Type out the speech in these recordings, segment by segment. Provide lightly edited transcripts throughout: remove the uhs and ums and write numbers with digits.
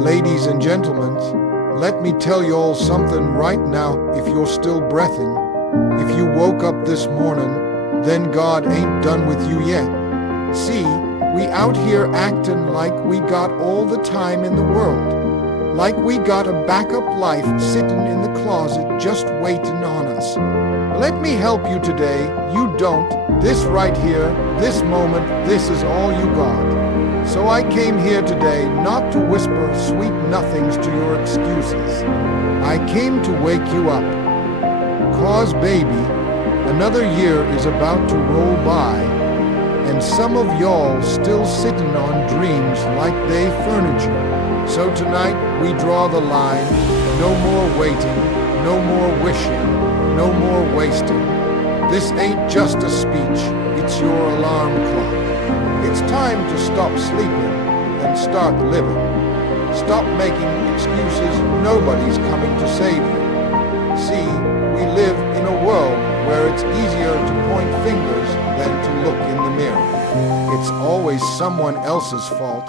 Ladies and gentlemen, let me tell you all something right now if you're still breathing. If you woke up this morning, then God ain't done with you yet. See, we out here acting like we got all the time in the world. Like we got a backup life sitting in the closet just waiting on us. Let me help you today. You don't. This right here, this moment, this is all you got. So I came here today not to whisper sweet nothings to your excuses. I came to wake you up. 'Cause baby, another year is about to roll by, and some of y'all still sitting on dreams like they furniture. So tonight we draw the line. No more waiting, no more wishing, no more wasting. This ain't just a speech, it's your alarm clock. It's time to stop sleeping and start living. Stop making excuses. Nobody's coming to save you. See, we live in a world where it's easier to point fingers than to look in the mirror. It's always someone else's fault.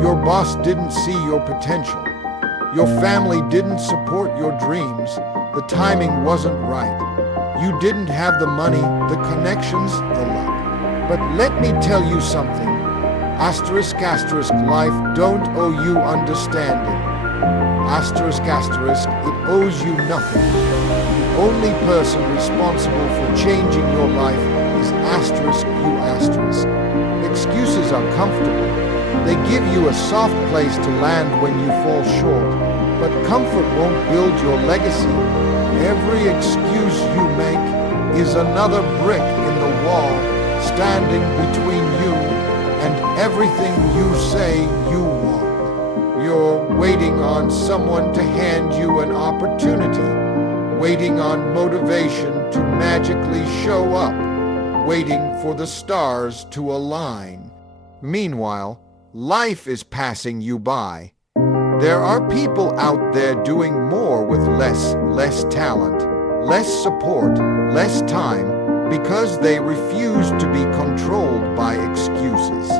Your boss didn't see your potential. Your family didn't support your dreams. The timing wasn't right. You didn't have the money, the connections, the luck. But let me tell you something. Asterisk, asterisk, life don't owe you understanding. Asterisk, asterisk, it owes you nothing. The only person responsible for changing your life is asterisk, you asterisk. Excuses are comfortable. They give you a soft place to land when you fall short. But comfort won't build your legacy. Every excuse you make is another brick in the wall, standing between you and everything you say you want. You're waiting on someone to hand you an opportunity, waiting on motivation to magically show up, waiting for the stars to align. Meanwhile, life is passing you by. There are people out there doing more with less talent, less support, less time, because they refuse to be controlled by excuses.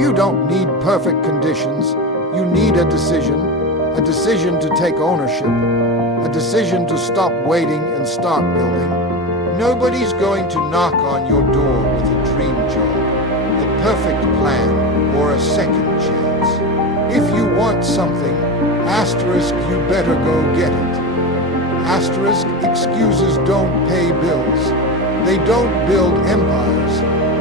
You don't need perfect conditions. You need a decision to take ownership, a decision to stop waiting and start building. Nobody's going to knock on your door with a dream job, a perfect plan, or a second chance. If you want something, asterisk, you better go get it. Asterisk, excuses don't pay bills. They don't build empires,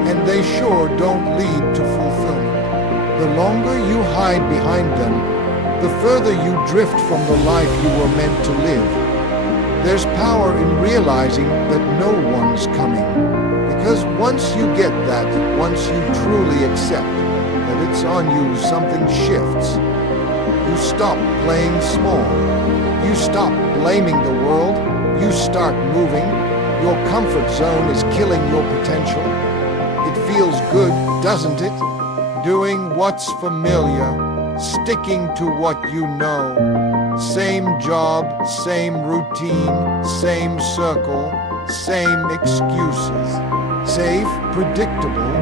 and they sure don't lead to fulfillment. The longer you hide behind them, the further you drift from the life you were meant to live. There's power in realizing that no one's coming, because once you get that, once you truly accept that it's on you, something shifts. You stop playing small. You stop blaming the world. You start moving. Your comfort zone is killing your potential. It feels good, doesn't it? Doing what's familiar, sticking to what you know. Same job, same routine, same circle, same excuses. Safe, predictable,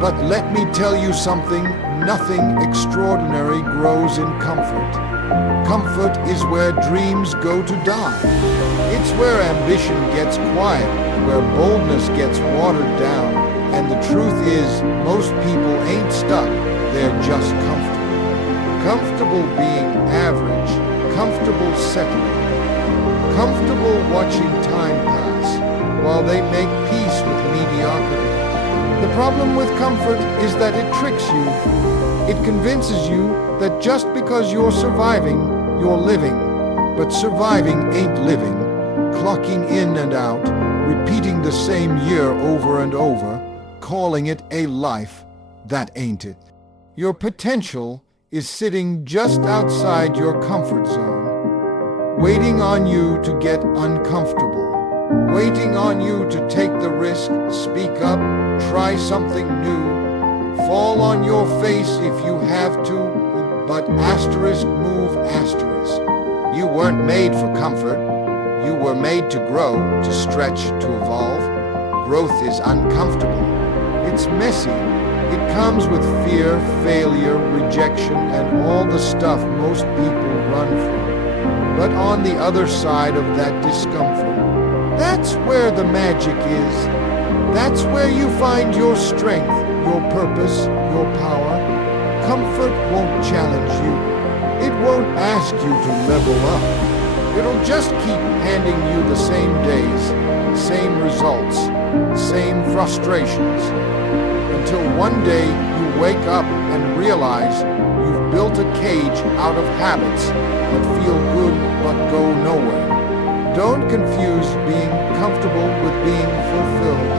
but let me tell you something, nothing extraordinary grows in comfort. Comfort is where dreams go to die. It's where ambition gets quiet, where boldness gets watered down, and the truth is, most people ain't stuck, they're just comfortable. Comfortable being average, comfortable settling, comfortable watching time pass, while they make peace with mediocrity. The problem with comfort is that it tricks you. It convinces you that just because you're surviving, you're living. But surviving ain't living. Clocking in and out, repeating the same year over and over, calling it a life, that ain't it. Your potential is sitting just outside your comfort zone, waiting on you to get uncomfortable, waiting on you to take the risk, speak up, try something new, fall on your face if you have to, but asterisk move asterisk. You weren't made for comfort. You were made to grow, to stretch, to evolve. Growth is uncomfortable. It's messy. It comes with fear, failure, rejection, and all the stuff most people run from. But on the other side of that discomfort, that's where the magic is. That's where you find your strength, your purpose, your power. Comfort won't challenge you. It won't ask you to level up. It'll just keep handing you the same days, same results, same frustrations, until one day you wake up and realize you've built a cage out of habits that feel good but go nowhere. Don't confuse being comfortable with being fulfilled.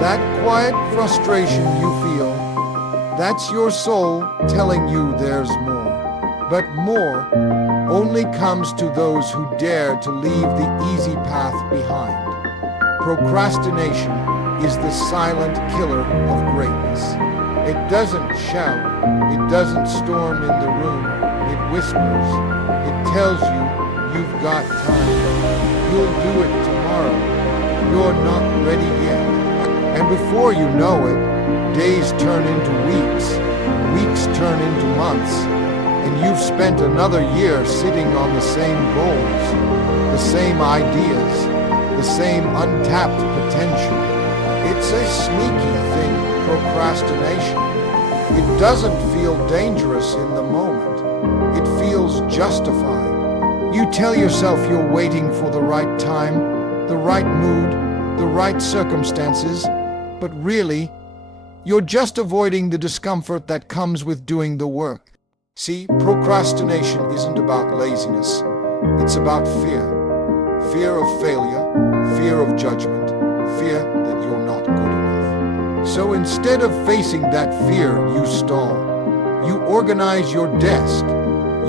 That quiet frustration you feel, that's your soul telling you there's more. But more only comes to those who dare to leave the easy path behind. Procrastination is the silent killer of greatness. It doesn't shout, it doesn't storm in the room, it whispers. It tells you you've got time. You'll do it tomorrow. You're not ready yet. And before you know it, days turn into weeks, weeks turn into months, and you've spent another year sitting on the same goals, the same ideas, the same untapped potential. It's a sneaky thing, procrastination. It doesn't feel dangerous in the moment. It feels justified. You tell yourself you're waiting for the right time, the right mood, the right circumstances, but really, you're just avoiding the discomfort that comes with doing the work. See, procrastination isn't about laziness. It's about fear. Fear of failure, fear of judgment, fear that you're not good enough. So instead of facing that fear, you stall. You organize your desk.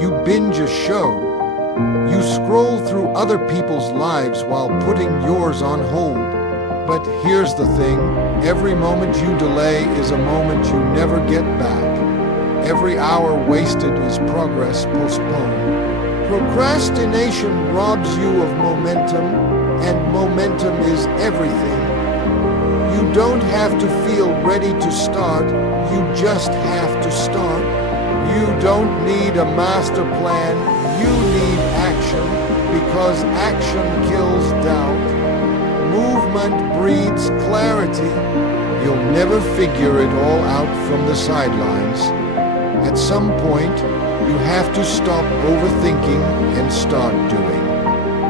You binge a show. You scroll through other people's lives while putting yours on hold. But here's the thing, every moment you delay is a moment you never get back. Every hour wasted is progress postponed. Procrastination robs you of momentum, and momentum is everything. You don't have to feel ready to start, you just have to start. You don't need a master plan, you need action, because action kills doubt. Movement breeds clarity. You'll never figure it all out from the sidelines. At some point, you have to stop overthinking and start doing.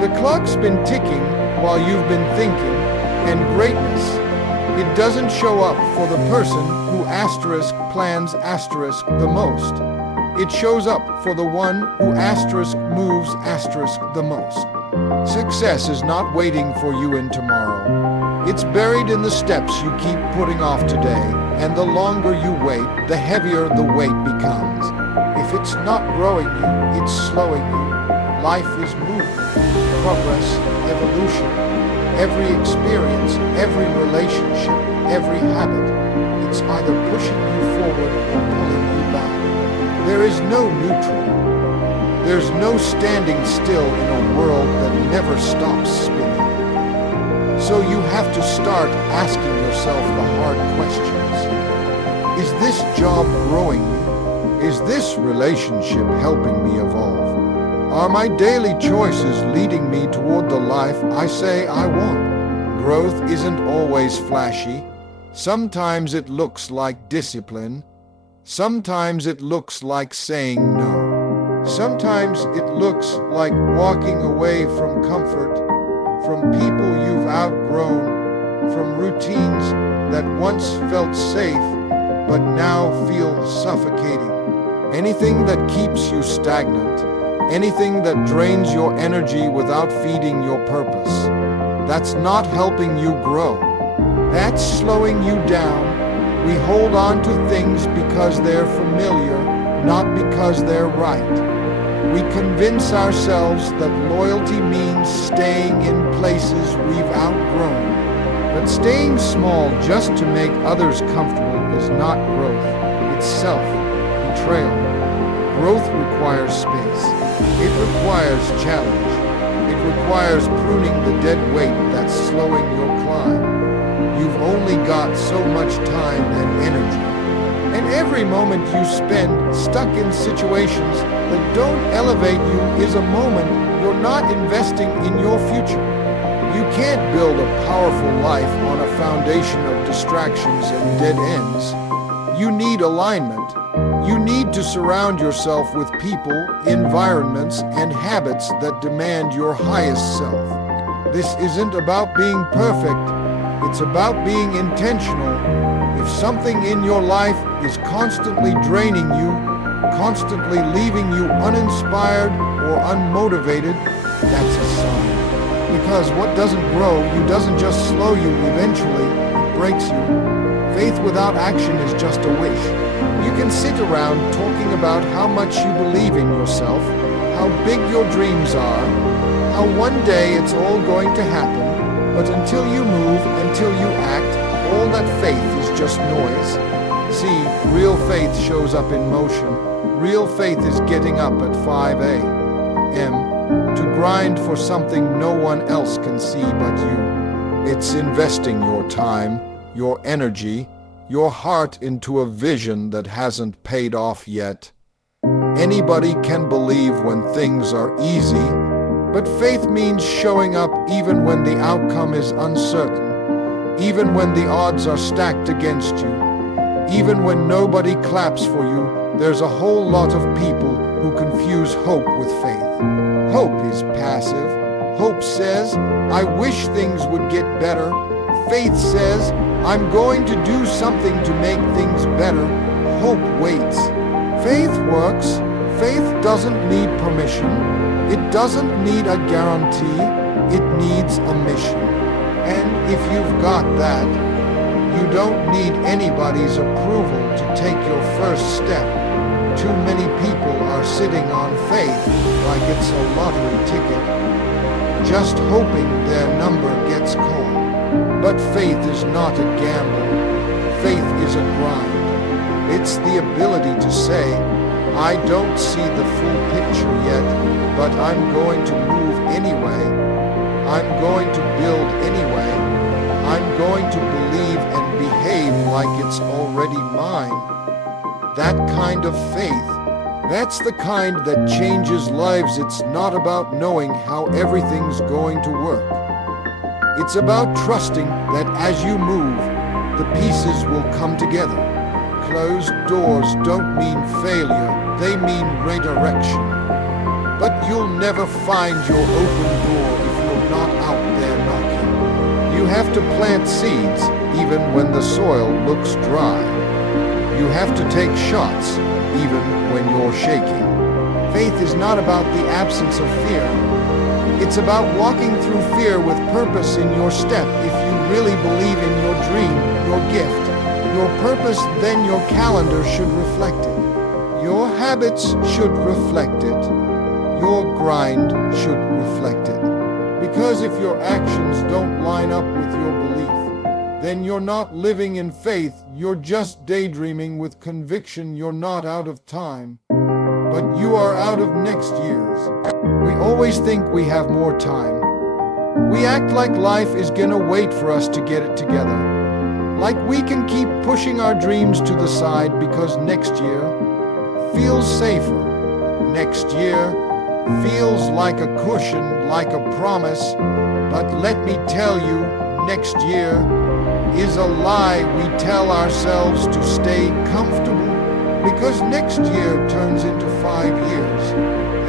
The clock's been ticking while you've been thinking, and greatness, it doesn't show up for the person who plans the most. It shows up for the one who moves the most. Success is not waiting for you in tomorrow. It's buried in the steps you keep putting off today, and the longer you wait, the heavier the weight becomes. If it's not growing you, it's slowing you. Life is movement, progress, evolution. Every experience, every relationship, every habit, it's either pushing you forward or pulling you back. There is no neutral. There's no standing still in a world that never stops spinning. So you have to start asking yourself the hard questions. Is this job growing me? Is this relationship helping me evolve? Are my daily choices leading me toward the life I say I want? Growth isn't always flashy. Sometimes it looks like discipline. Sometimes it looks like saying no. Sometimes it looks like walking away from comfort, from people you've outgrown, from routines that once felt safe but now feel suffocating. Anything that keeps you stagnant, anything that drains your energy without feeding your purpose, that's not helping you grow. That's slowing you down. We hold on to things because they're familiar, not because they're right. We convince ourselves that loyalty means staying in places we've outgrown. But staying small just to make others comfortable is not growth. It's self-betrayal. Growth requires space. It requires challenge. It requires pruning the dead weight that's slowing your climb. You've only got so much time and energy. And every moment you spend stuck in situations that don't elevate you is a moment you're not investing in your future. You can't build a powerful life on a foundation of distractions and dead ends. You need alignment. You need to surround yourself with people, environments, and habits that demand your highest self. This isn't about being perfect. It's about being intentional. If something in your life is constantly draining you, constantly leaving you uninspired or unmotivated, that's a sign. Because what doesn't grow you doesn't just slow you, eventually it breaks you. Faith without action is just a wish. You can sit around talking about how much you believe in yourself, how big your dreams are, how one day it's all going to happen, but until you move, until you act, all that faith is just noise. See, real faith shows up in motion. Real faith is getting up at 5 a.m. to grind for something no one else can see but you. It's investing your time, your energy, your heart into a vision that hasn't paid off yet. Anybody can believe when things are easy, but faith means showing up even when the outcome is uncertain, even when the odds are stacked against you, even when nobody claps for you. There's a whole lot of people who confuse hope with faith. Hope is passive. Hope says, I wish things would get better. Faith says, I'm going to do something to make things better. Hope waits. Faith works. Faith doesn't need permission. It doesn't need a guarantee. It needs a mission. And if you've got that, you don't need anybody's approval to take your first step. Too many people are sitting on faith like it's a lottery ticket, just hoping their number gets called. But faith is not a gamble. Faith is a grind. It's the ability to say, I don't see the full picture yet, but I'm going to move anyway. I'm going to build anyway. I'm going to believe and behave like it's already mine. That kind of faith, that's the kind that changes lives. It's not about knowing how everything's going to work. It's about trusting that as you move, the pieces will come together. Closed doors don't mean failure, they mean redirection. But you'll never find your open door if you're not out there knocking. You have to plant seeds even when the soil looks dry. You have to take shots even when you're shaking. Faith is not about the absence of fear. It's about walking through fear with purpose in your step. If you really believe in your dream, your gift, your purpose, then your calendar should reflect it. Your habits should reflect it. Your grind should reflect it. Because if your actions don't line up with your belief, then you're not living in faith, you're just daydreaming with conviction. You're not out of time, but you are out of next year's. We always think we have more time. We act like life is gonna wait for us to get it together. Like we can keep pushing our dreams to the side because next year feels safer. Next year feels like a cushion, like a promise. But let me tell you, next year is a lie we tell ourselves to stay comfortable, because next year turns into 5 years,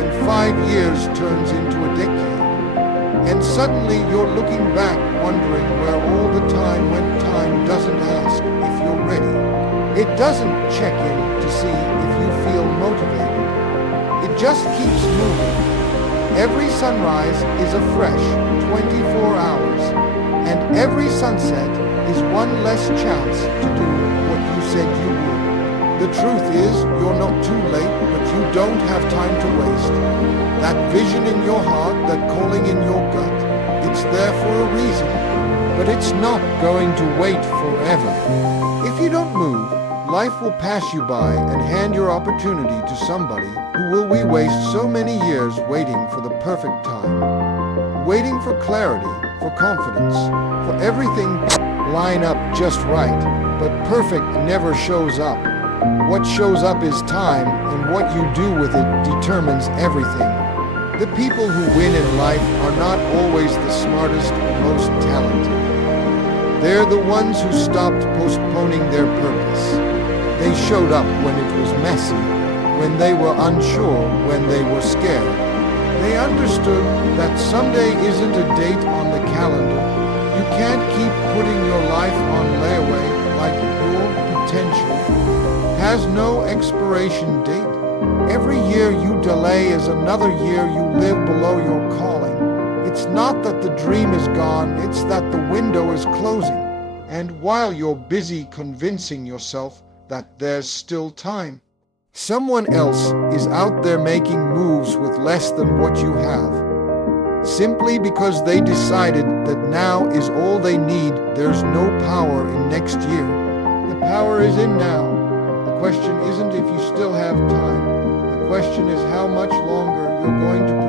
and 5 years turns into a decade, and suddenly you're looking back wondering where all the time went. Time doesn't ask if you're ready. It doesn't check in to see if you feel motivated. It just keeps moving. Every sunrise is a fresh 24 hours, and every sunset is one less chance to do what you said you would. The truth is, you're not too late, but you don't have time to waste. That vision in your heart, that calling in your gut, it's there for a reason, but it's not going to wait forever. If you don't move, life will pass you by and hand your opportunity to somebody who will waste so many years waiting for the perfect time, waiting for clarity, for confidence, for everything line up just right, but perfect never shows up. What shows up is time, and what you do with it determines everything. The people who win in life are not always the smartest or most talented. They're the ones who stopped postponing their purpose. They showed up when it was messy, when they were unsure, when they were scared. They understood that someday isn't a date on the calendar. You can't keep putting your life on layaway, like your potential has no expiration date. Every year you delay is another year you live below your calling. It's not that the dream is gone, it's that the window is closing. And while you're busy convincing yourself that there's still time, someone else is out there making moves with less than what you have. Simply because they decided that now is all they need, there's no power in next year. The power is in now. The question isn't if you still have time. The question is how much longer you're going to